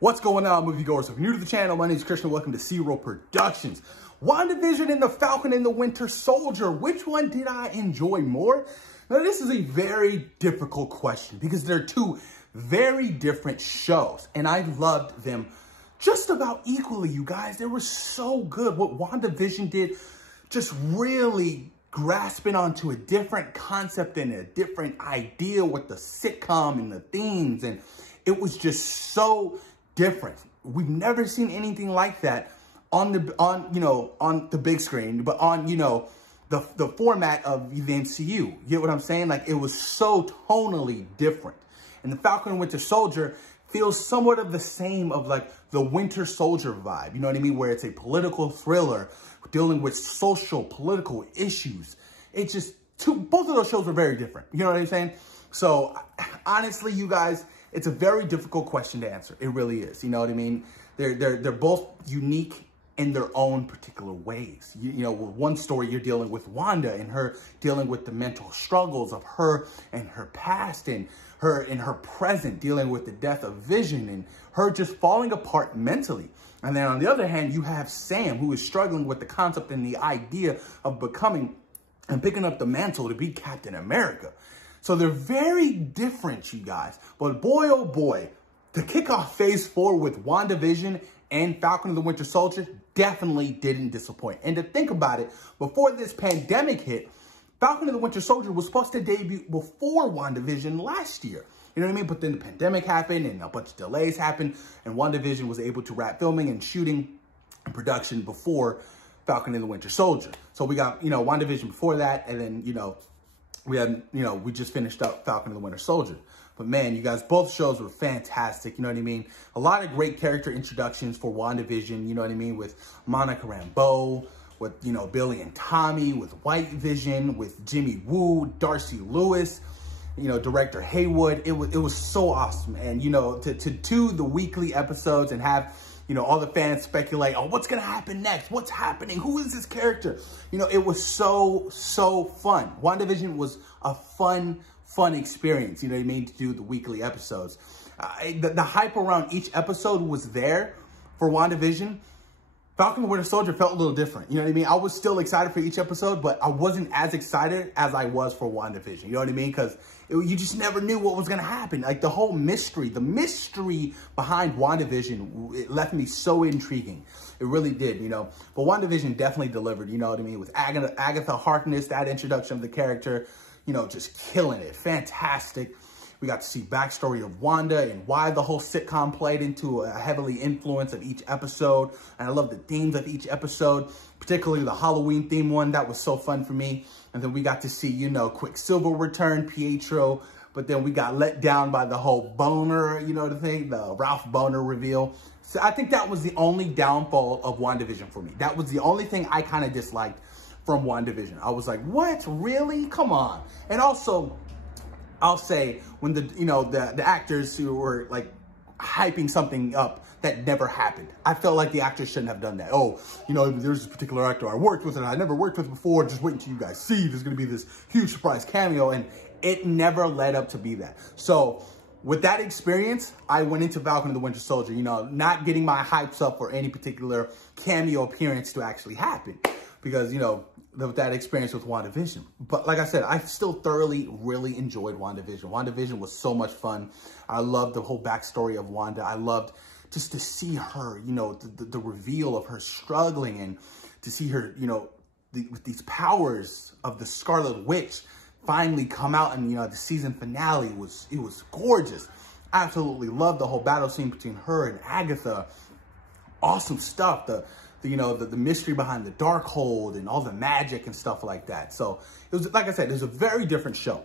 What's going on, moviegoers? If you're new to the channel, my name is Christian. Welcome to Zero Productions. WandaVision and the Falcon and the Winter Soldier. Which one did I enjoy more? Now, this is a very difficult question because they're two very different shows, and I loved them just about equally, you guys. They were so good. What WandaVision did, just really grasping onto a different concept and a different idea with the sitcom and the themes, and it was just so different. We've never seen anything like that on the big screen, but on, the format of the MCU. You get what I'm saying? Like, it was so tonally different. And the Falcon and Winter Soldier feels somewhat of the same of like the Winter Soldier vibe. You know what I mean? Where it's a political thriller dealing with social, political issues. It's just both of those shows were very different. You know what I'm saying? So honestly, you guys, it's a very difficult question to answer. It really is. You know what I mean? They're both unique in their own particular ways. You know, with one story, you're dealing with Wanda and her dealing with the mental struggles of her and her past, and her in her present dealing with the death of Vision and her just falling apart mentally. And then on the other hand, you have Sam, who is struggling with the concept and the idea of becoming and picking up the mantle to be Captain America. So they're very different, you guys. But boy, oh boy, to kick off phase 4 with WandaVision and Falcon and the Winter Soldier definitely didn't disappoint. And to think about it, before this pandemic hit, Falcon and the Winter Soldier was supposed to debut before WandaVision last year. You know what I mean? But then the pandemic happened and a bunch of delays happened, and WandaVision was able to wrap filming and shooting and production before Falcon and the Winter Soldier. So we got, WandaVision before that, and then, we just finished up Falcon and the Winter Soldier. But man, you guys, both shows were fantastic. You know what I mean? A lot of great character introductions for WandaVision, you know what I mean? With Monica Rambeau, with, Billy and Tommy, with White Vision, with Jimmy Woo, Darcy Lewis, director Haywood. It was so awesome. And, to do the weekly episodes and have, all the fans speculate, oh, what's going to happen next? What's happening? Who is this character? It was so fun. WandaVision was a fun experience, you know what I mean, to do the weekly episodes. The hype around each episode was there for WandaVision. Falcon and Winter Soldier felt a little different, you know what I mean? I was still excited for each episode, but I wasn't as excited as I was for WandaVision, you know what I mean? Because you just never knew what was going to happen. Like, the whole mystery, behind WandaVision, it left me so intriguing. It really did, But WandaVision definitely delivered, you know what I mean? With Agatha Harkness, that introduction of the character, just killing it. Fantastic. We got to see backstory of Wanda and why the whole sitcom played into a heavily influence of each episode. And I love the themes of each episode, particularly the Halloween theme one. That was so fun for me. And then we got to see, Quicksilver return, Pietro. But then we got let down by the whole Boner, the Ralph Boner reveal. So I think that was the only downfall of WandaVision for me. That was the only thing I kind of disliked from WandaVision. I was like, what? Really? Come on. And also, I'll say, when the actors who were like hyping something up that never happened, I felt like the actors shouldn't have done that. Oh, there's this particular actor I worked with and I never worked with before. Just wait until you guys see. There's going to be this huge surprise cameo, and it never led up to be that. So with that experience, I went into Falcon and the Winter Soldier, not getting my hypes up for any particular cameo appearance to actually happen, because, with that experience with WandaVision. But like I said, I still thoroughly, really enjoyed WandaVision. WandaVision was so much fun. I loved the whole backstory of Wanda. I loved just to see her, the reveal of her struggling, and to see her, with these powers of the Scarlet Witch finally come out, and, the season finale it was gorgeous. I absolutely loved the whole battle scene between her and Agatha. Awesome stuff. The mystery behind the Darkhold and all the magic and stuff like that. So it was, like I said, it was a very different show,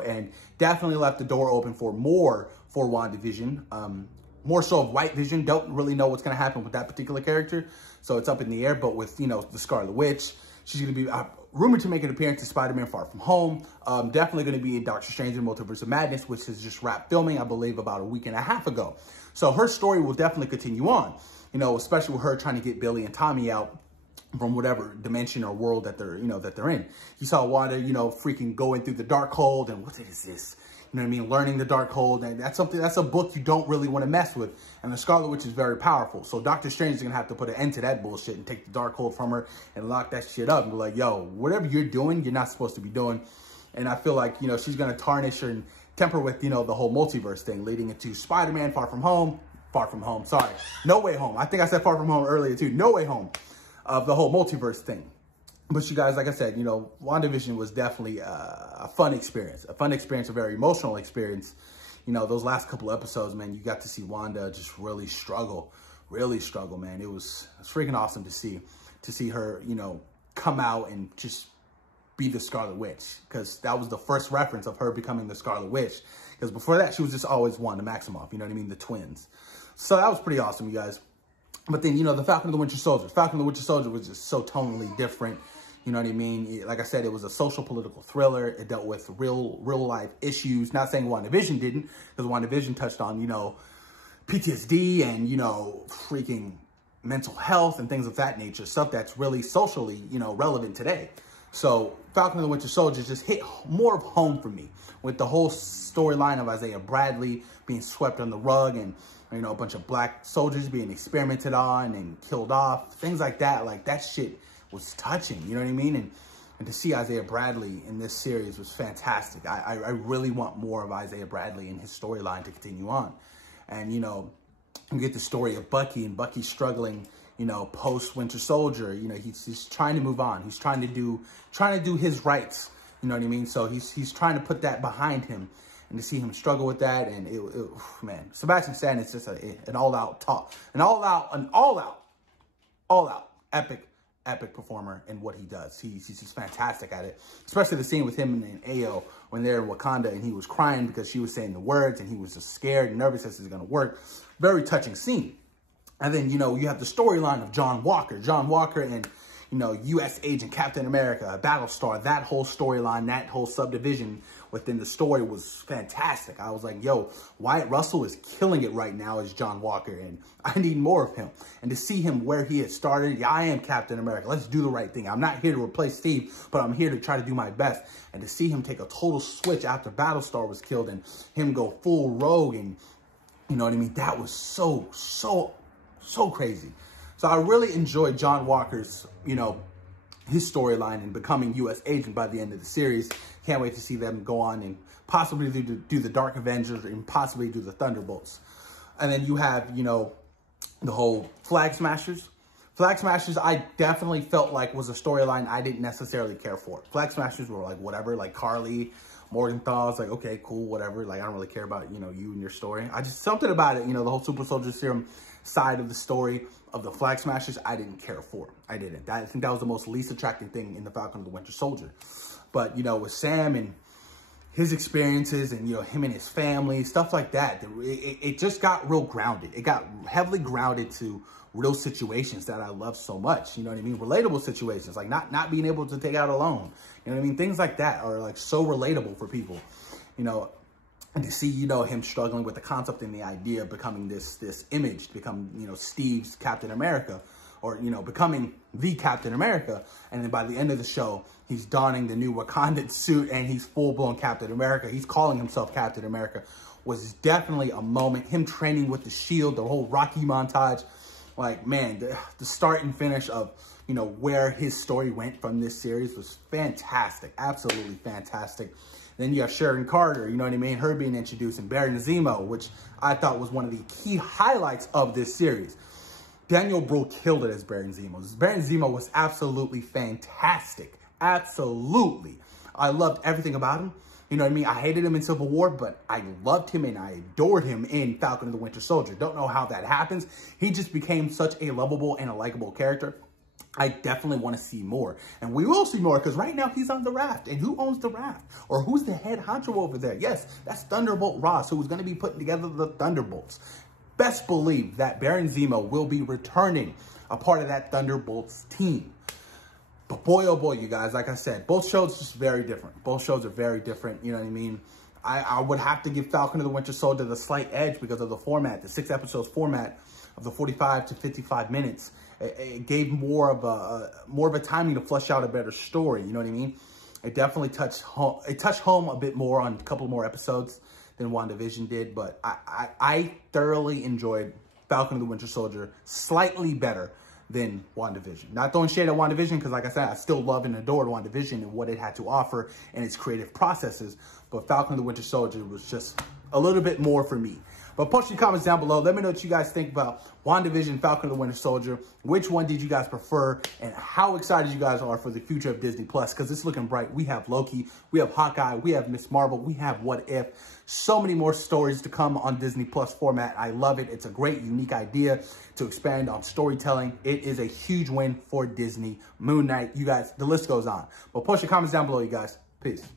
and definitely left the door open for more for WandaVision. More so of White Vision. Don't really know what's going to happen with that particular character, so it's up in the air. But with, the Scarlet Witch, she's going to be rumored to make an appearance in Spider-Man Far From Home. Definitely going to be in Doctor Strange and Multiverse of Madness, which has just wrapped filming, I believe, about a week and a half ago. So her story will definitely continue on, especially with her trying to get Billy and Tommy out from whatever dimension or world that they're, that they're in. You saw Wanda, freaking going through the Darkhold, and what is this? You know what I mean? Learning the Darkhold, and that's a book you don't really want to mess with. And the Scarlet Witch is very powerful. So Doctor Strange is going to have to put an end to that bullshit and take the Darkhold from her and lock that shit up and be like, yo, whatever you're doing, you're not supposed to be doing. And I feel like, she's going to tarnish her and temper with, the whole multiverse thing, leading into Spider-Man Far From Home, sorry, No Way Home. I think I said Far From Home earlier too, No Way Home, of the whole multiverse thing. But you guys, like I said, WandaVision was definitely a fun experience, a very emotional experience. Those last couple episodes, man, you got to see Wanda just really struggle, man. It was freaking awesome to see her, come out and just be the Scarlet Witch, because that was the first reference of her becoming the Scarlet Witch. Because before that, she was just always Wanda Maximoff, the twins. So that was pretty awesome, you guys. But then, the Falcon and the Winter Soldier. Falcon and the Winter Soldier was just so tonally different. You know what I mean? Like I said, it was a social political thriller. It dealt with real life issues. Not saying WandaVision didn't, because WandaVision touched on, PTSD and, freaking mental health and things of that nature. Stuff that's really socially, relevant today. So Falcon and the Winter Soldier just hit more of home for me with the whole storyline of Isaiah Bradley being swept on the rug and, a bunch of black soldiers being experimented on and killed off, things like that. Like, that shit was touching, you know what I mean? And to see Isaiah Bradley in this series was fantastic. I really want more of Isaiah Bradley and his storyline to continue on. And, you get the story of Bucky, and Bucky struggling, post Winter Soldier. He's trying to move on. He's trying to do his rights, you know what I mean? So he's trying to put that behind him. And to see him struggle with that, and man, Sebastian Stan is just an all-out epic performer in what he does. He's just fantastic at it. Especially the scene with him and Ayo when they're in Wakanda, and he was crying because she was saying the words, and he was just scared and nervous as it's going to work. Very touching scene. And then, you have the storyline of John Walker. John Walker and, U.S. Agent Captain America, Battlestar, that whole storyline, that whole subdivision within the story was fantastic. I was like, yo, Wyatt Russell is killing it right now as John Walker, and I need more of him. And to see him where he had started, yeah, I am Captain America. Let's do the right thing. I'm not here to replace Steve, but I'm here to try to do my best. And to see him take a total switch after Battlestar was killed and him go full rogue, and, you know what I mean? That was so crazy. So I really enjoyed John Walker's, his storyline and becoming U.S. agent by the end of the series. Can't wait to see them go on and possibly do the Dark Avengers and possibly do the Thunderbolts. And then you have, the whole Flag Smashers. Flag Smashers, I definitely felt like was a storyline I didn't necessarily care for. Flag Smashers were like whatever, like Carly, Morgenthau. It's like, okay, cool, whatever. Like, I don't really care about, you and your story. Something about it, the whole Super Soldier Serum side of the story of the Flag Smashers, I didn't care for. I didn't. I think that was the most least attractive thing in the Falcon and the Winter Soldier. But, with Sam and his experiences and, him and his family, stuff like that, it just got real grounded. It got heavily grounded to real situations that I love so much. You know what I mean? Relatable situations, like not being able to take out a loan. You know what I mean? Things like that are like so relatable for people, and to see, him struggling with the concept and the idea of becoming this image, to become, Steve's Captain America, or, becoming the Captain America. And then by the end of the show, he's donning the new Wakandan suit and he's full-blown Captain America. He's calling himself Captain America. Was definitely a moment. Him training with the shield, the whole Rocky montage. Like, man, the start and finish of, where his story went from this series was fantastic. Absolutely fantastic. Then you have Sharon Carter, you know what I mean? Her being introduced, and Baron Zemo, which I thought was one of the key highlights of this series. Daniel Brühl killed it as Baron Zemo. Baron Zemo was absolutely fantastic. Absolutely. I loved everything about him. You know what I mean? I hated him in Civil War, but I loved him and I adored him in Falcon and the Winter Soldier. Don't know how that happens. He just became such a lovable and a likable character. I definitely want to see more. And we will see more because right now he's on the raft. And who owns the raft? Or who's the head honcho over there? Yes, that's Thunderbolt Ross, who's going to be putting together the Thunderbolts. Best believe that Baron Zemo will be returning a part of that Thunderbolts team. But boy, oh boy, you guys, like I said, both shows are just very different. Both shows are very different, you know what I mean? I would have to give Falcon and the Winter Soldier the slight edge because of the format, the 6 episodes format of the 45 to 55 minutes. it gave more of a timing to flesh out a better story. You know what I mean? It definitely touched home. It touched home a bit more on a couple more episodes than WandaVision did, but I thoroughly enjoyed Falcon and the Winter Soldier slightly better than WandaVision. Not throwing shade at WandaVision, because like I said, I still love and adored WandaVision and what it had to offer and its creative processes, but Falcon and the Winter Soldier was just a little bit more for me. But post your comments down below. Let me know what you guys think about WandaVision, Falcon and the Winter Soldier. Which one did you guys prefer? And how excited you guys are for the future of Disney Plus? Because it's looking bright. We have Loki, we have Hawkeye, we have Miss Marvel, we have What If. So many more stories to come on Disney Plus format. I love it. It's a great, unique idea to expand on storytelling. It is a huge win for Disney. Moon Knight, you guys, the list goes on. But post your comments down below, you guys. Peace.